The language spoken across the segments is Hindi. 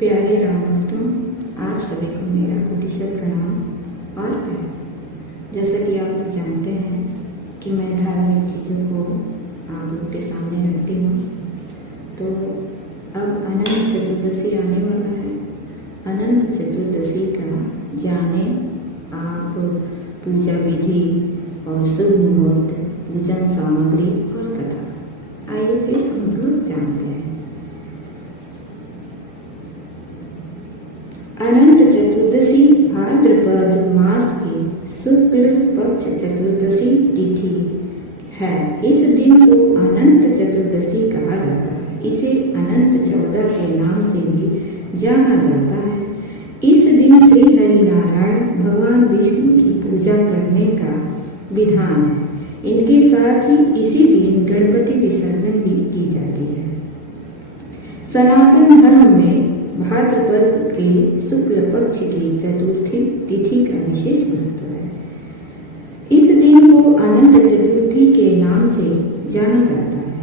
प्यारे राम भक्तों, आप सभी को मेरा कोटिशत प्रणाम। और प्यार। जैसा कि आप लोग जानते हैं कि मैं धार्मिक चीज़ों को आप लोग के सामने रखती हूँ। तो अब अनंत चतुर्दशी आने वाला है। अनंत चतुर्दशी का जाने आप पूजा विधि और शुभ मुहूर्त, पूजन सामग्री और कथा। आइए फिर हम लोग जानते हैं। अनंत चतुर्दशी भाद्रपद मास की शुक्ल पक्ष चतुर्दशी तिथि है। इस दिन को अनंत चतुर्दशी कहा जाता है। इसे अनंत 14 के नाम से भी जाना जाता है। इस दिन श्री हरि नारायण भगवान विष्णु की पूजा करने का विधान है। इनके साथ ही इसी दिन गणपति विसर्जन भी की जाती है। सनातन धर्म में भाद्रपद के शुक्ल पक्ष की चतुर्थी तिथि का विशेष महत्व है। इस दिन को अनंत चतुर्थी के नाम से जाना जाता है।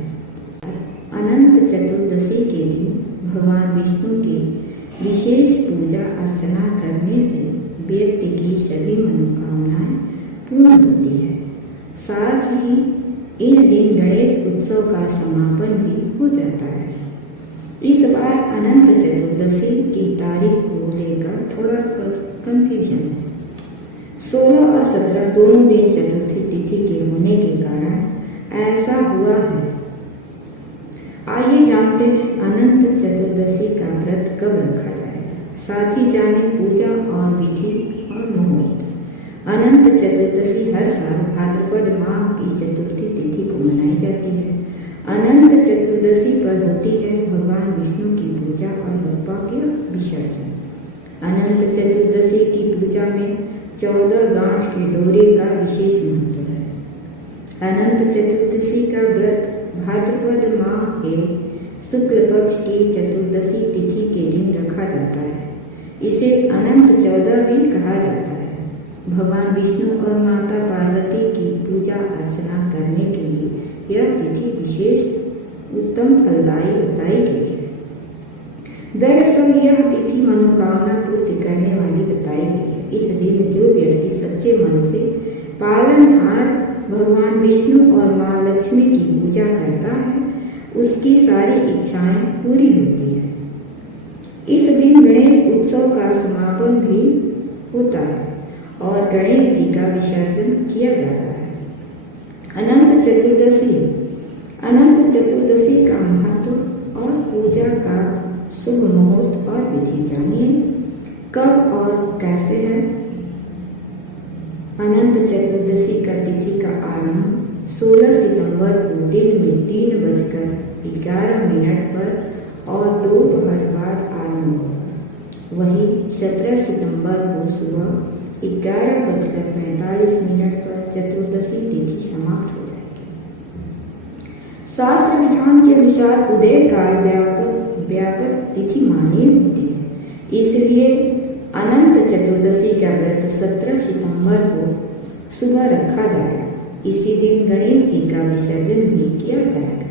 अनंत चतुर्दशी के दिन भगवान विष्णु की विशेष पूजा अर्चना करने से व्यक्ति की सभी मनोकामनाएं पूर्ण होती है। साथ ही इन दिन गणेश उत्सव का समापन भी हो जाता है। इस बार अनंत चतुर्दशी की तारीख को लेकर थोड़ा कंफ्यूजन है। 16 और 17 दोनों दिन चतुर्थी तिथि के होने के कारण ऐसा हुआ है। आइए जानते हैं अनंत चतुर्दशी का व्रत कब रखा जाएगा। साथ ही जाने पूजा और विधि और मुहूर्त। अनंत चतुर्दशी हर साल भाद्रपद माह की चतुर्थी तिथि को मनाई जाती है। अनंत चतुर्दशी पर होती है भगवान विष्णु की पूजा और बप्पा के विसर्जन। अनंत चतुर्दशी की पूजा में 14 गांठ के डोरे का विशेष महत्व है। अनंत चतुर्दशी का व्रत भाद्रपद माह के शुक्ल पक्ष की चतुर्दशी तिथि के दिन रखा जाता है। इसे अनंत 14 भी कहा जाता है। भगवान विष्णु और माता पार्वती की पूजा अर्चना करने के लिए यह तिथि विशेष उत्तम फलदायी बताई गई है। दरअसल यह तिथि मनोकामना पूर्ति करने वाली बताई गई है। इस दिन जो व्यक्ति सच्चे मन से पालनहार भगवान विष्णु और माँ लक्ष्मी की पूजा करता है, उसकी सारी इच्छाएं पूरी होती है। इस दिन गणेश उत्सव का समापन भी होता है और गणेश जी का विसर्जन किया जाता है। अनंत चतुर्दशी का महत्व और पूजा का शुभ मुहूर्त और विधि जानिए। कब और कैसे है। अनंत चतुर्दशी का तिथि का आरंभ 16 सितंबर को दिन में 3:11 पर और दोपहर बाद आरंभ होगा। वहीं 17 सितंबर को सुबह 11:45 पर चतुर्दशी तिथि समाप्त हो जाएगी। शास्त्र विधान के अनुसार उदय काल व्यापक तिथि मानी होती है। इसलिए अनंत चतुर्दशी का व्रत 17 सितंबर को सुबह रखा जाएगा। इसी दिन गणेश जी का विसर्जन भी किया जाएगा।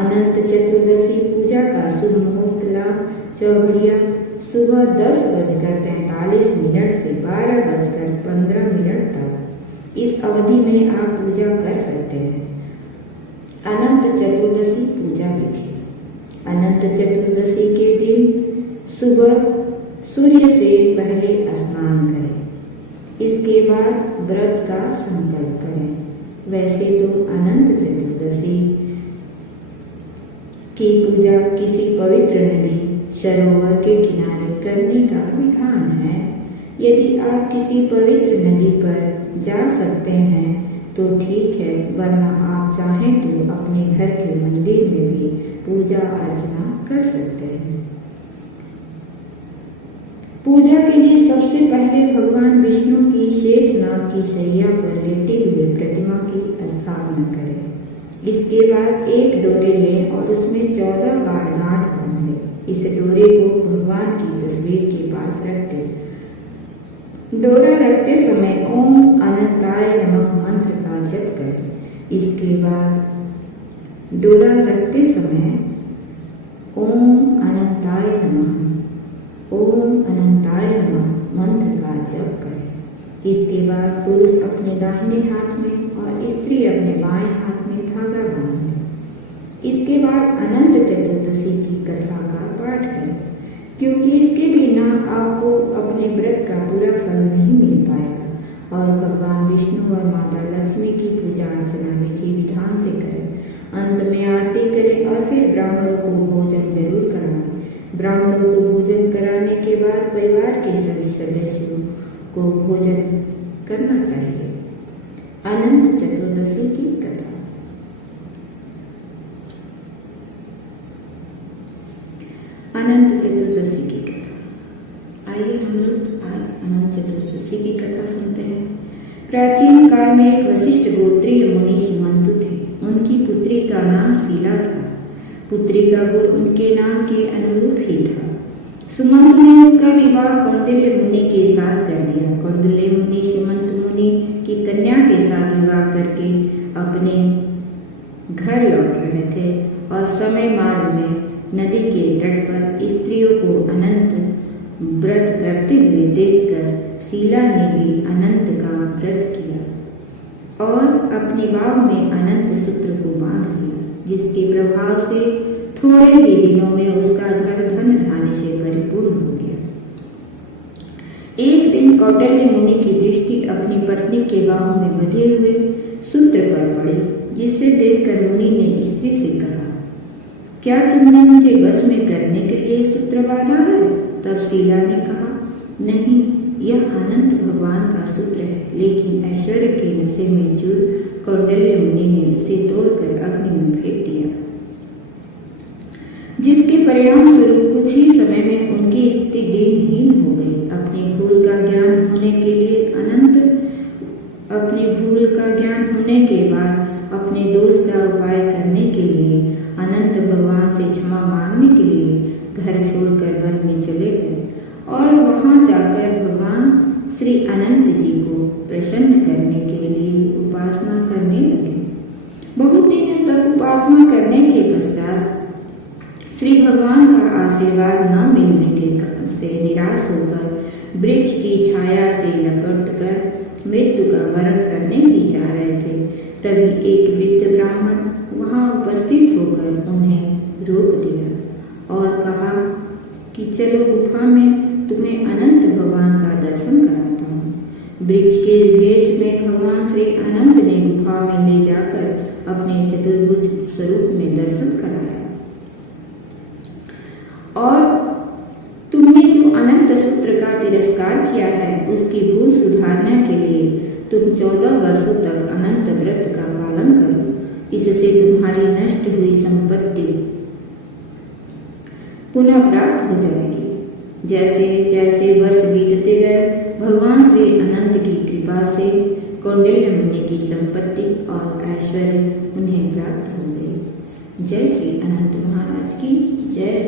अनंत चतुर्दशी पूजा का शुभ मुहूर्त लाभ चौघड़िया सुबह 10:43 से 12:15 तक। इस अवधि में आप पूजा कर सकते हैं। अनंत चतुर्दशी पूजा विधि। अनंत चतुर्दशी के दिन सुबह सूर्य से पहले स्नान करें। इसके बाद व्रत का संकल्प करें। वैसे तो अनंत चतुर्दशी की पूजा किसी पवित्र नदी सरोवर के किनारे करने का विधान है। यदि आप किसी पवित्र नदी पर जा सकते हैं तो ठीक है, वरना आप चाहें तो अपने घर के मंदिर में भी पूजा अर्चना कर सकते हैं। पूजा के लिए सबसे पहले भगवान विष्णु की शेषनाग की शैया पर लेटे हुए प्रतिमा की स्थापना करें। इसके बाद एक डोरे लें और उसमें 14 बार गांठ बांध लें। इस डोरे को भगवान की तस्वीर के पास रख दें। डोरा रखते समय ओम अनंताय नमः मंत्र का जप करें। इसके बाद डोरा रखते समय ओम अनंताय नमः ओम अनंताय नमः मंत्र का जप करें। इसके बाद पुरुष अपने दाहिने हाथ में और स्त्री अपने बाएं हाथ में धागा बांध लें। इसके बाद अनंत चतुर्दशी की कथा का पाठ करें, क्योंकि इसके बिना आपको अपने व्रत का पूरा फल नहीं मिल पाएगा। और भगवान विष्णु और माता लक्ष्मी की पूजा अर्चना विधि विधान से करें। अंत में आरती करें और फिर ब्राह्मणों को भोजन जरूर कराएं। ब्राह्मणों को भोजन कराने के बाद परिवार के सभी सदस्यों को भोजन करना चाहिए। अनंत चतुर्दशी की कथा। अनंत चतुर्दशी की कथा। आइए हम लोग आज अनंत चतुर्दशी की कथा सुनते हैं। प्राचीन काल में एक वशिष्ठ गोत्रीय मुनि सुमंतु थे। उनकी पुत्री का नाम शीला था। पुत्री का गुण उनके नाम के अनुरूप ही था। सुमंतु ने उसका विवाह कौंडिल्य मुनि के साथ कर दिया। कौंडिल्य मुनि सुमंत मुनि की कन्या के साथ विवाह करके अपने घर लौट रहे थे और समय मार्ग में नदी के तट पर स्त्रियों को अनंत व्रत करते हुए देखकर शीला ने भी अनंत का व्रत किया और अपनी बाह में अनंत सूत्र को बांध लिया, जिसके प्रभाव से थोड़े ही दिनों में उसका घर धन धान्य से परिपूर्ण हो गया। एक दिन कौटिल्य मुनि की दृष्टि अपनी पत्नी के बाहों में बंधे हुए सूत्र पर पड़ी, जिसे देखकर मुनि ने स्त्री से कहा, क्या तुमने मुझे वश में करने के लिए सूत्र बांधा है? तब शीला ने कहा, नहीं, यह अनंत भगवान का सूत्र है। लेकिन ऐश्वर्य के नशे में चूर कौंडिल्य मुनि ने उसे तोड़कर अग्नि में फेंक दिया, जिसके परिणाम स्वरूप कुछ ही समय में उनकी स्थिति दीनहीन हो गई। अपनी भूल का ज्ञान होने के बाद अपने दोष का उपाय करने के लिए अनंत भगवान से क्षमा मांगने के लिए घर छोड़कर वन में चले गए और वहां जाकर भगवान श्री अनंत जी को प्रसन्न करने के लिए उपासना करने लगे। बहुत दिनों तक उपासना करने के पश्चात श्री भगवान का आशीर्वाद न मिलने के से निराश होकर वृक्ष की छाया से लपटकर मृत्यु का वरण करने ही जा रहे थे। तभी एक वृद्ध ब्राह्मण वहां उपस्थित होकर उन्हें रोक दिया और कहा कि चलो गुफा में तुम्हें अनंत भगवान का दर्शन कराता हूँ। वृक्ष के भेष में भगवान श्री अनंत ने गुफा में ले जाकर अपने चतुर्भुज स्वरूप में दर्शन कराया और तुमने जो अनंत सूत्र का तिरस्कार किया है उसकी भूल सुधारने के लिए तुम 14 वर्षों तक अनंत व्रत का पालन करो। इससे तुम्हारी नष्ट हुई संपत्ति पुनः प्राप्त हो जाएगी। जैसे जैसे वर्ष बीतते गए भगवान श्री अनंत की कृपा से कौंडिल्य मुनि की संपत्ति और ऐश्वर्य उन्हें प्राप्त हो गई। जय श्री अनंत महाराज की जय।